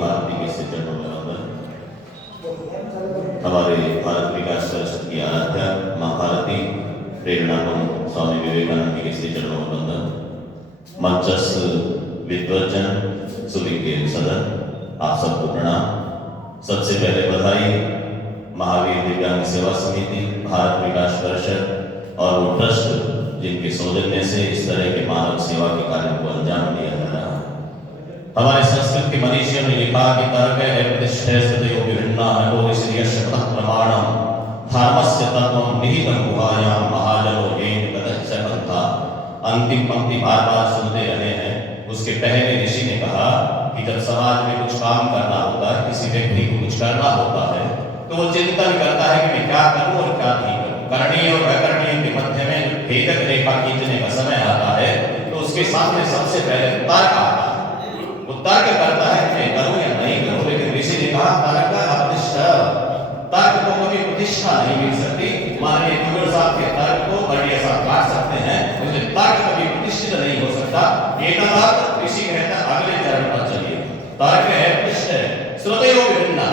भारत विकास से चरणों में वंदन। हमारे भारत विकास परिषद की आराध्या माँ भारती प्रेरणाकुंज स्वामी विवेकानंद जी के श्री चरणों में वंदन। मंचस्थ विद्वज्जन सुधी के सदन, आप सबको प्रणाम। सबसे पहले बधाई महावीर दिव्यांग सेवा समिति, भारत विकास परिषद और वो ट्रस्ट जिनके सौजन्य से इस तरह के मानव सेवा के कार्य को अंजाम दिया जा रहा है। हमारे संस्कृत के मनीषियों ने लिखा कि तर्क है प्रतिष्ठे सदैव विभिन्ना नगो श्रिय शतः प्रमाणम धर्मस्य तत्वं निहितं गुहायां महाजनो येन गतस्य पंथा। अंतिम पंक्ति बार-बार सुनते रहे हैं। उसके पहले ऋषि ने कहा कि जब समाज में कुछ काम करना होता है, किसी व्यक्ति को कुछ करना होता है, तो वो चिंतन करता है कि मैं क्या करूं और क्या नहीं करूं। करणीय और अकरणीय के मध्य में जो भेदक रेखा खींचने का समय आता है, तो उसके सामने सबसे पहले तर्क आता है। वो तर्क करता है कि मैं करूं या नहीं करूं। लेकिन ऋषि ने कहा तर्क अप्रतिष्ठा, तर्क को कभी प्रतिष्ठा नहीं मिल सकती। माननीय टूगर साहब के तर्क को बढ़िया साहब काट सकते हैं, इसलिए तर्क कभी प्रतिष्ठित नहीं हो सकता। एक ऋषि कहता है अगले चरण पर चलिए। तर्क है प्रतिष्ठा श्रुतियों विभिन्ना।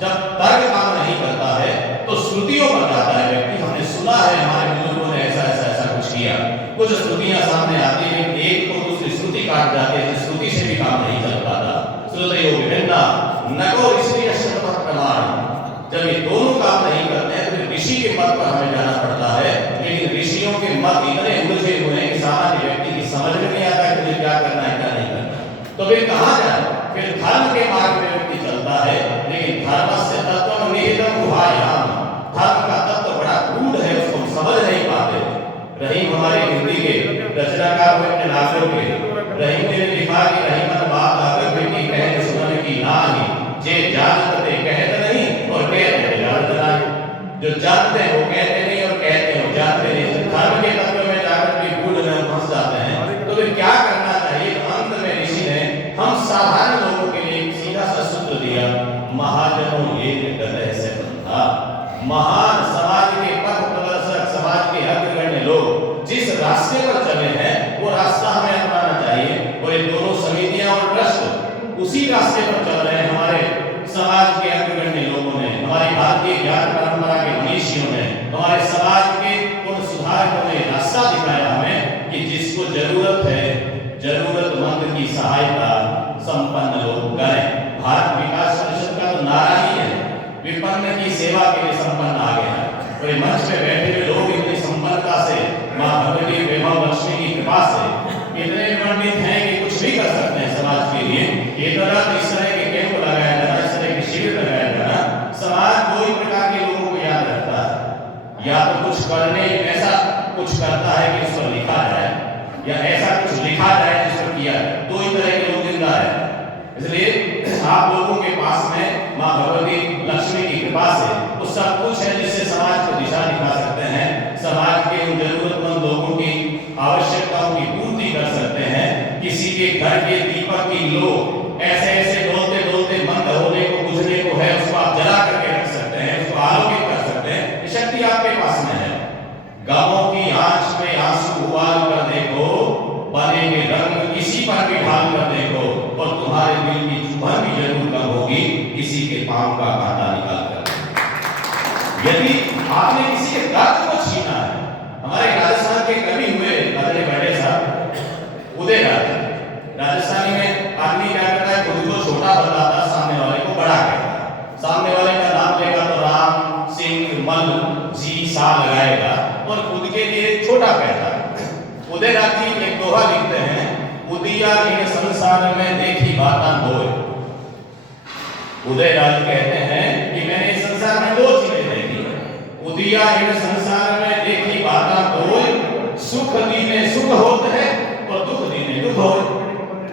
जब तर्क काम नहीं करता है तो श्रुतियों पर जाता है व्यक्ति। हमने सुना है हमारे बुजुर्गों ने ऐसा कुछ किया, कुछ श्रुतियां सामने आती है, एक को दूसरी श्रुति काट जाती है, श्रुति से भी काम नहीं चल पाता। श्रुतियों विभिन्ना नको ऋषि शतः प्रमाण। जब ये दोनों काम नहीं करते हैं तो ऋषि के मत पर हमें जाना पड़ता है। लेकिन ऋषियों के मत इतने उलझे हुए हैं कि सामान्य व्यक्ति की समझ में नहीं आता है मुझे क्या करना है क्या नहीं करना। तो फिर कहाँ जाए? फिर धर्म के मार्ग में व्यक्ति चलता है, लेकिन धर्मस्य तत्वं निहितं गुहायां। धर्म का तत्व बड़ा गूढ़ है, उसको हम समझ नहीं पाते। रहीम हमारे हिंदी के रचनाकार हुए अपने नागों के रहीम ने लिखा कि रहीमन बात अगर बेटी कहने सुनने की नाही, जे जानते कहते नहीं और कहते जानते नहीं। जो जानते हैं वो कहते नहीं और कहते हैं वो जानते नहीं। धर्म के तत्व में जाकर भी गूढ़ में फंस जाते हैं। तो फिर क्या करना चाहिए? अंत में ऋषि ने हम साधारण लोगों के लिए सीधा सा सूत्र दिया, महाजनों ये गतः से पंथा। महान समाज के पथ प्रदर्शक, समाज के अग्रगण्य लोग जिस रास्ते पर चले हैं वो रास्ता हमें अपनाना चाहिए। और ये दोनों समितियां और ट्रस्ट उसी रास्ते पर चल रहे हैं। हमारे समाज के अग्रगण्य लोगों ने, हमारी भारतीय ज्ञान परंपरा के मनीषियों ने, हमारे समाज के उन सुधारकों ने रास्ता दिखाया हमें कि जिसको जरूरत है, जरूरतमंद की सहायता संपन्न लोग करें। भारत विकास परिषद का तो नारा ही है विपन्न की सेवा के लिए संपन्न आ गया है। और मंच में बैठे हुए लोग इतनी संपन्नता से मां भगवती वैभव लक्ष्मी की कृपा से इतने पंडित हैं कि कुछ भी कर सकते हैं समाज के लिए। इस तरह के कैंप लगाया जाना, इस तरह के शिविर लगाया जाना, समाज दो ही प्रकार के लोगों को याद रखता है। या तो कुछ करने ऐसा कुछ करता है कि उस पर लिखा जाए, या ऐसा कुछ लिखा जाए जिस पर किया जाए। दो ही तरह के लोग जिंदा है। इसलिए आप लोगों के पास में मां भगवती लक्ष्मी की कृपा से वो सब कुछ है जिससे समाज को दिशा दिखा सकते हैं। समाज के उन जरूरतमंद लोगों की आवश्यकताओं की पूर्ति कर सकते हैं। किसी के घर के दीपक की लो ऐसे ऐसे डोलते डोलते मंद होने को बुझने को है, उसको आप जला करके रख सकते हैं, उसको आलोकित कर सकते हैं। ये शक्ति आपके पास में है। गांवों की आंच में आंसू उबाल कर देखो, बनेंगे रंग किसी पर भी ढाल कर देखो, और तुम्हारे दिल की चुभन भी जरूर कम होगी किसी के पांव का कांटा निकाल कर। यदि आपने किसी के दर्द को छीना है, हमारे राजस्थान के कवि हुए अदले बड़े साहब उदय राजस्थानी में आदमी क्या करता है, खुद को छोटा बताता, सामने वाले को बड़ा कहता है। सामने वाले का नाम लेगा तो राम सिंह मल जी सा लगाएगा और खुद के लिए छोटा कहता है। उदय जी एक दोहा लिखते हैं, उदिया इन संसार में देखी बातां दोय। उदय कहते हैं कि मैंने इस संसार में दो चीजें देखी है। उदिया इन संसार में देखी बातां दोय, सुख दीने सुख होत है और दुख दीने दुख होत।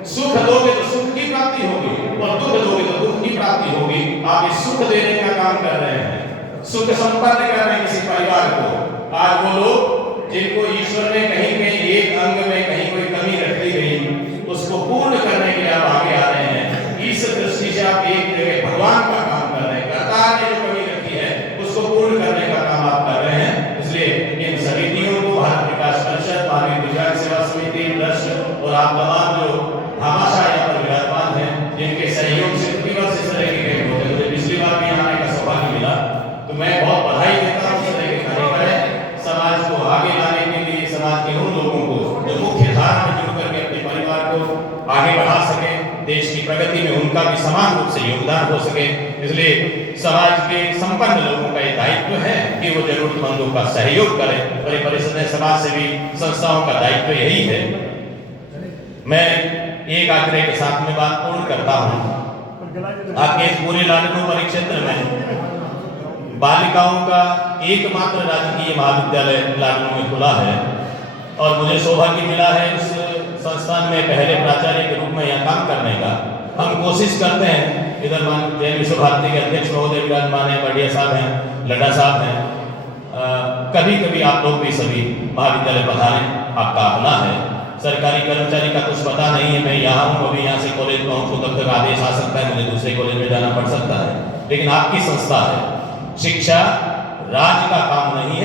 सुख दोगे तो सुख की प्राप्ति होगी और दुख दोगे तो दुख की प्राप्ति होगी। आप इस सुख देने का काम कर रहे हैं, सुख संपन्न कर रहे हैं किसी परिवार को। आज वो लोग जिनको ईश्वर ने कहीं कहीं एक अंग में कहीं कोई कमी रख दी गई, उसको पूर्ण करने के लिए आप आगे आ रहे हैं। इस दृष्टि से आप एक जगह भगवान का काम कर रहे हैं। कर्ता ने जो कमी रखी है उसको पूर्ण करने का काम आप कर रहे हैं। इसलिए इन समितियों को भारत विकास परिषद, महावीर दिव्यांग सेवा समिति, ट्रस्ट और आप तमाम जो भामाशाह यहाँ पर विराजमान हैं, जिनके सहयोग से प्रगति में उनका भी समान रूप से योगदान हो सके। इसलिए समाज के संपन्न लोगों का ये दायित्व है कि वो जरूरतमंदों का सहयोग करें और ये परिषद समाज सेवी संस्थाओं का दायित्व यही है। मैं एक आग्रह के साथ में बात पूर्ण करता हूँ। आपके इस पूरे लाडनू परिक्षेत्र में बालिकाओं का एकमात्र राजकीय महाविद्यालय लाडनू में खुला है और मुझे सौभाग्य मिला है इस संस्थान में पहले प्राचार्य के रूप में यहाँ काम करने का। हम कोशिश करते हैं, इधर जैन विश्व भारती के अध्यक्ष महोदय विराजमान है, बढ़िया साहब हैं, लड्डा साहब हैं, कभी कभी आप लोग भी सभी महाविद्यालय पधारें, आपका अपना है। सरकारी कर्मचारी का कुछ पता नहीं है, मैं यहाँ हूँ, अभी यहाँ से कॉलेज पहुँचूँ तब तक आदेश आ सकता है, मुझे दूसरे कॉलेज में जाना पड़ सकता है, लेकिन आपकी संस्था है। शिक्षा राज्य का काम नहीं है।